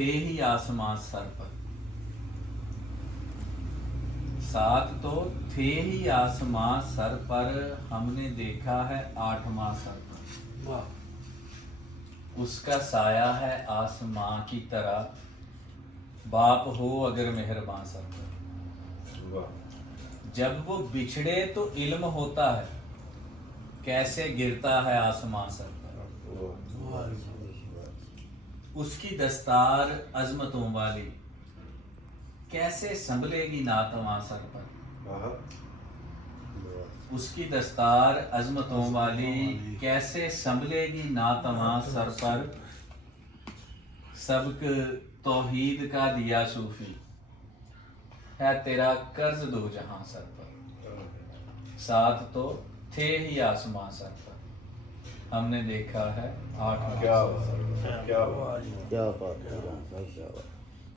थे ही आसमां सर पर। सात तो थे ही आसमां सर पर, हमने देखा है आठवां सर पर। उसका साया है आसमां की तरह, बाप हो अगर मेहरबान सर पर। जब वो बिछड़े तो इल्म होता है, कैसे गिरता है आसमां सर पर। उसकी दस्तार अजमतों वाली, कैसे संभलेगी नातवां सर पर। उसकी दस्तार अजमतों वाली, कैसे संभलेगी नातवां सर पर। सबक तौहीद का दिया सूफी, है तेरा कर्ज दो जहां सर पर। सात तो थे ही आसमां सर पर, हमने देखा है आठवां सर पर। क्या बात है।